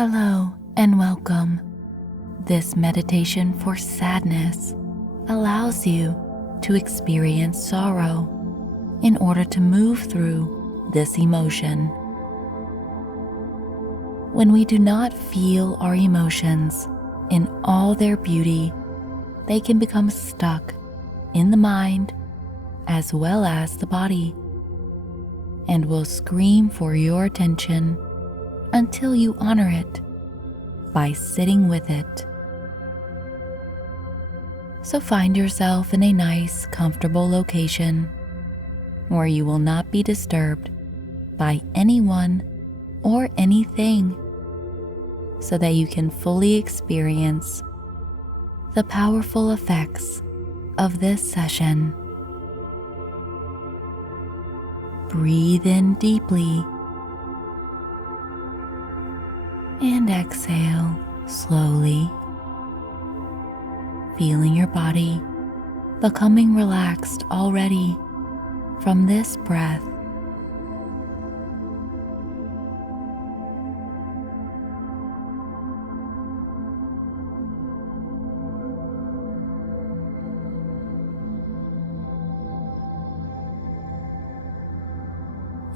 Hello and welcome. This meditation for sadness allows you to experience sorrow in order to move through this emotion. When we do not feel our emotions in all their beauty, they can become stuck in the mind as well as the body and will scream for your attention until you honor it by sitting with it. So find yourself in a nice, comfortable location where you will not be disturbed by anyone or anything, so that you can fully experience the powerful effects of this session. Breathe in deeply and exhale slowly, feeling your body becoming relaxed already from this breath.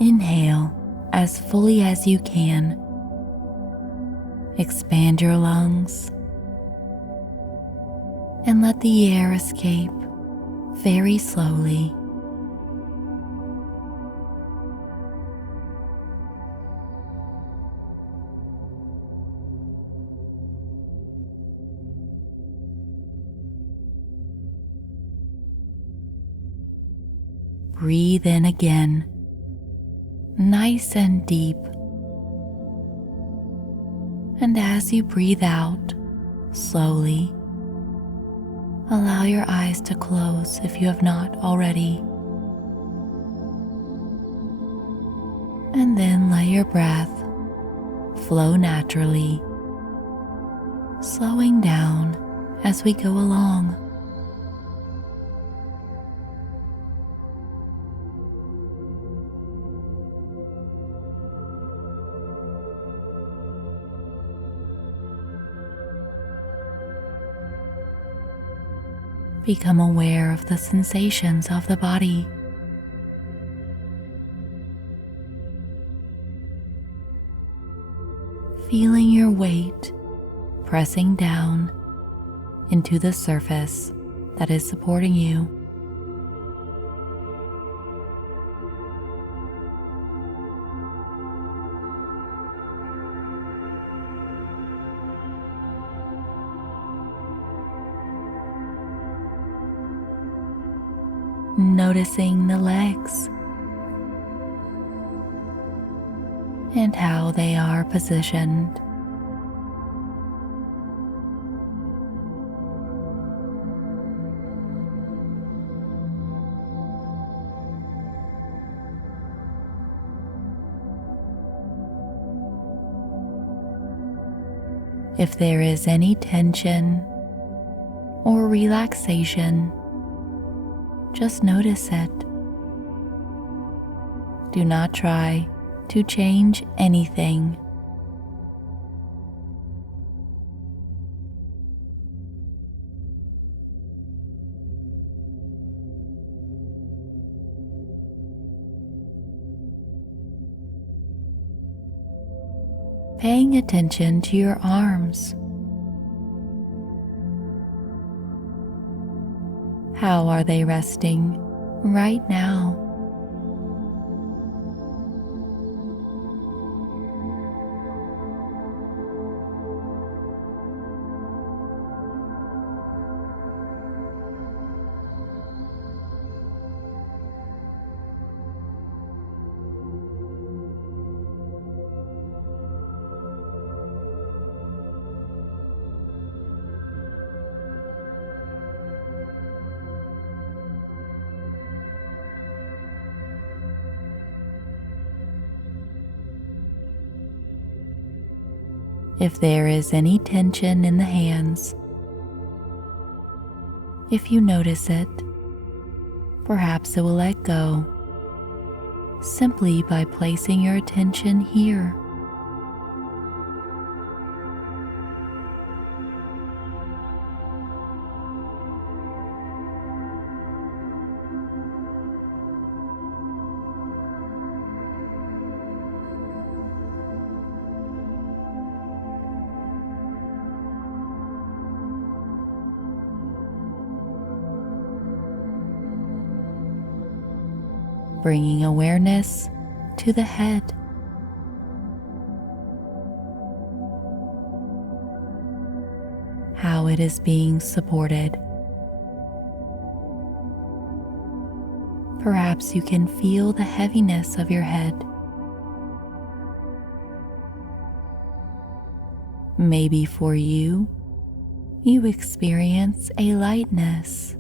Inhale as fully as you can. Expand your lungs and let the air escape very slowly. Breathe in again, nice and deep. And as you breathe out slowly, allow your eyes to close if you have not already. And then let your breath flow naturally, slowing down as we go along. Become aware of the sensations of the body. Feeling your weight pressing down into the surface that is supporting you. Noticing the legs and how they are positioned. If there is any tension or relaxation, just notice it. Do not try to change anything. Paying attention to your arms. How are they resting right now? If there is any tension in the hands, if you notice it, perhaps it will let go simply by placing your attention here. bringing awareness to the head. How it is being supported. Perhaps you can feel the heaviness of your head. Maybe for you, you experience a lightness.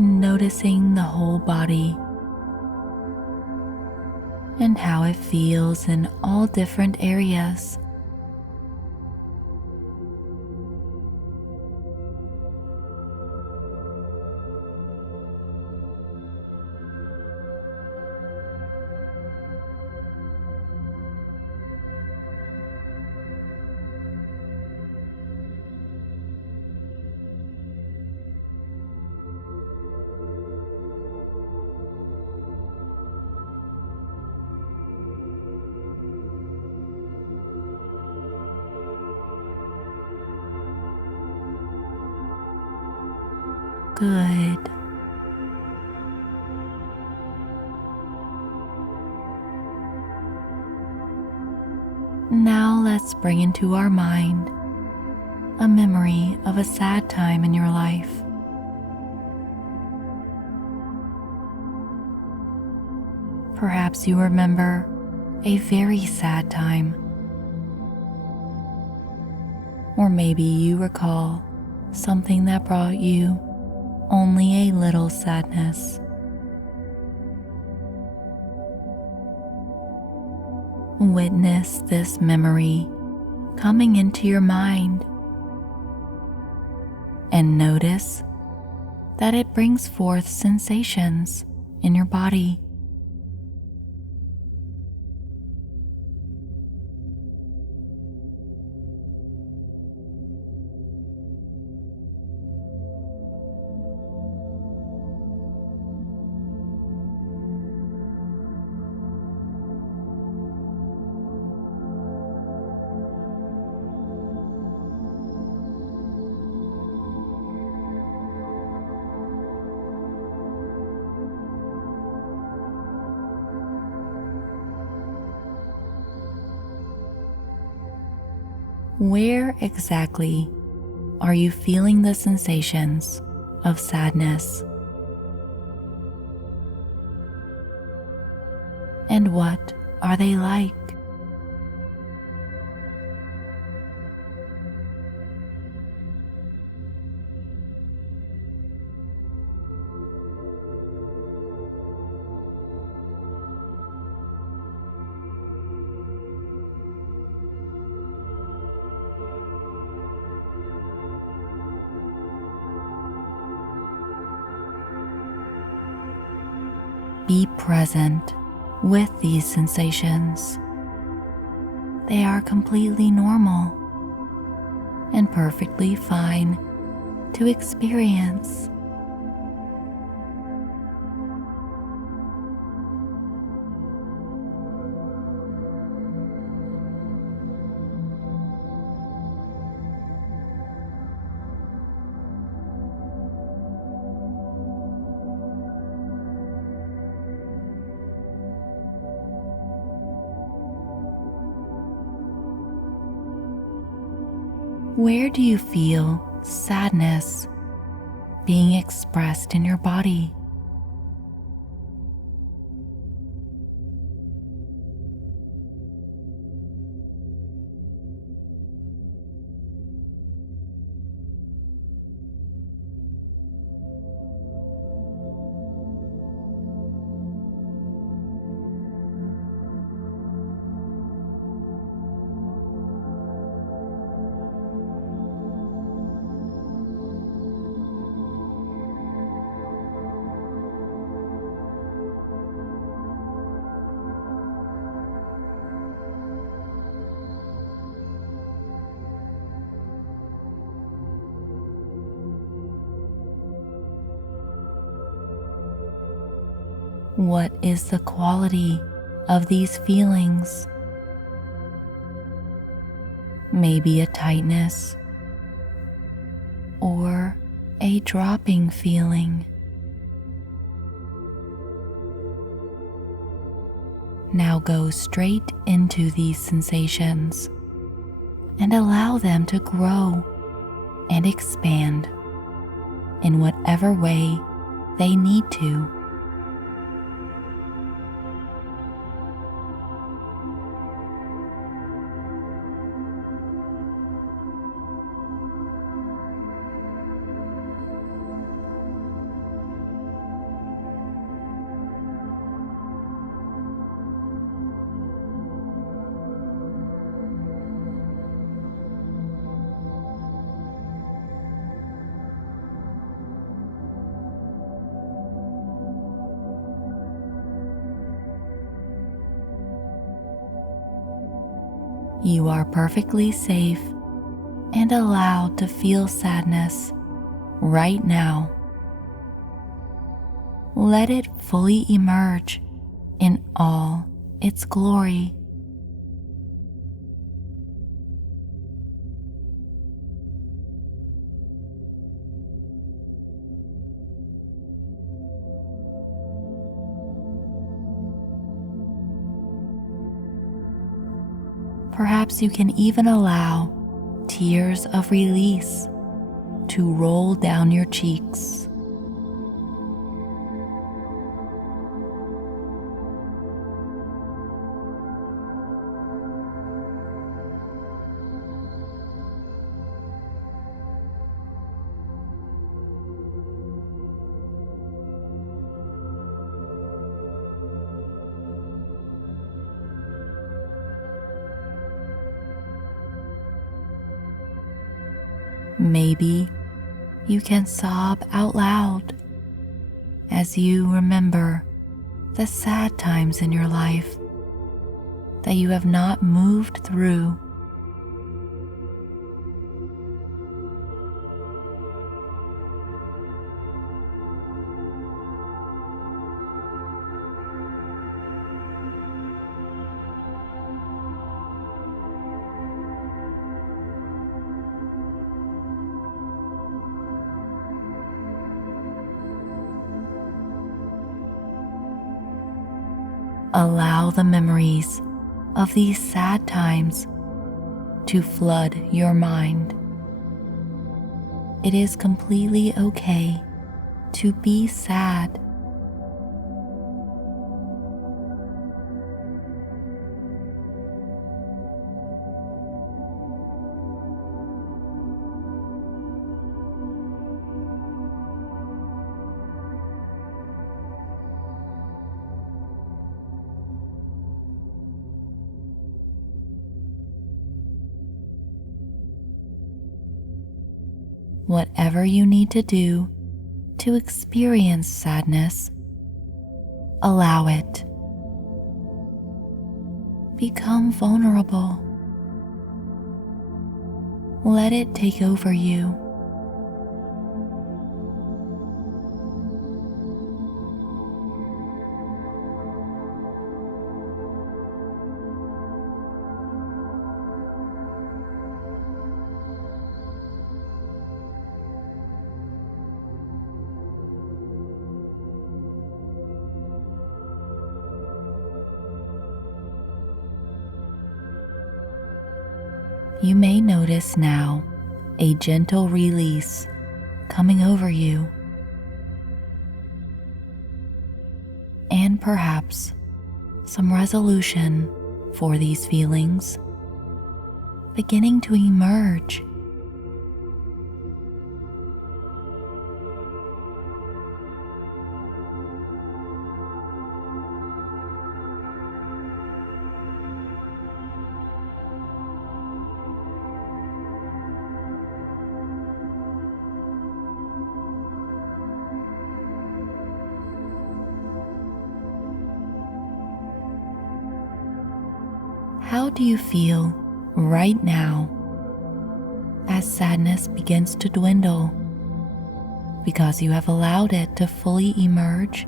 Noticing the whole body and how it feels in all different areas. Good. Now let's bring into our mind a memory of a sad time in your life. Perhaps you remember a very sad time. Or maybe you recall something that brought you only a little sadness. Witness this memory coming into your mind and notice that it brings forth sensations in your body. Where exactly are you feeling the sensations of sadness? And what are they like? Be present with these sensations. They are completely normal and perfectly fine to experience. Where do you feel sadness being expressed in your body? What is the quality of these feelings? Maybe a tightness or a dropping feeling. Now go straight into these sensations and allow them to grow and expand in whatever way they need to. You are perfectly safe and allowed to feel sadness right now. Let it fully emerge in all its glory. Perhaps you can even allow tears of release to roll down your cheeks. Maybe you can sob out loud as you remember the sad times in your life that you have not moved through. Allow the memories of these sad times to flood your mind. It is completely okay to be sad. Whatever you need to do to experience sadness, allow it. Become vulnerable. Let it take over you. You may notice now a gentle release coming over you, and perhaps some resolution for these feelings beginning to emerge. How do you feel right now as sadness begins to dwindle because you have allowed it to fully emerge?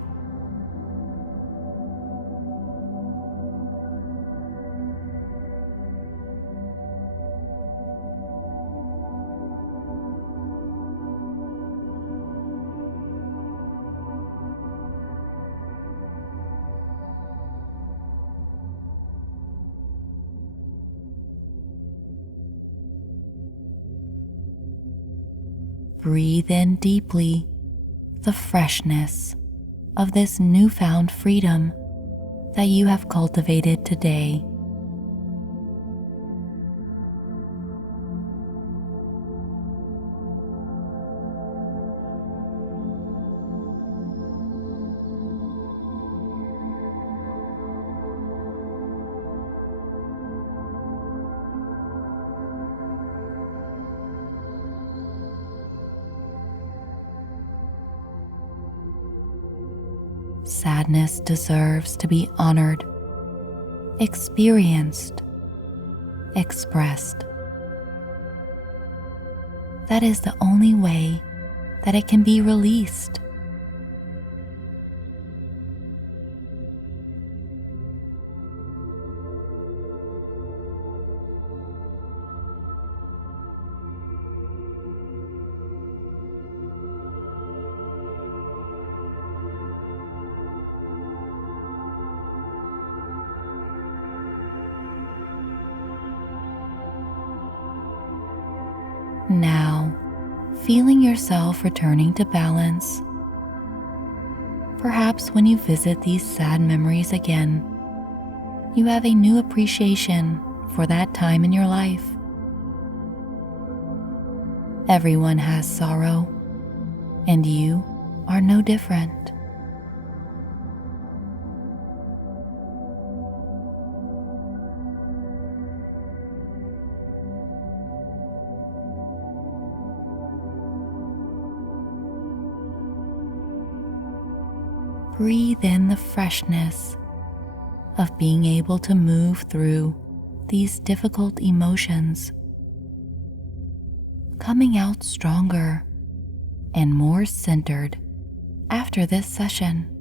breathe in deeply the freshness of this newfound freedom that you have cultivated today. Sadness deserves to be honored, experienced, expressed. That is the only way that it can be released. Now, feeling yourself returning to balance, perhaps when you visit these sad memories again, you have a new appreciation for that time in your life. Everyone has sorrow, and you are no different. Breathe in the freshness of being able to move through these difficult emotions, coming out stronger and more centered after this session.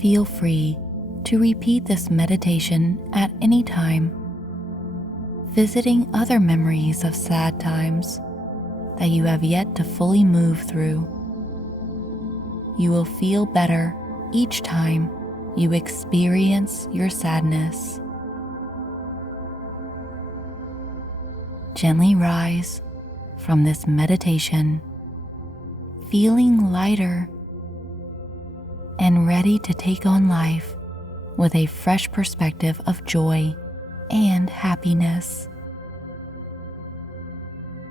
Feel free to repeat this meditation at any time, visiting other memories of sad times that you have yet to fully move through. You will feel better each time you experience your sadness. Gently rise from this meditation, feeling lighter and ready to take on life with a fresh perspective of joy and happiness.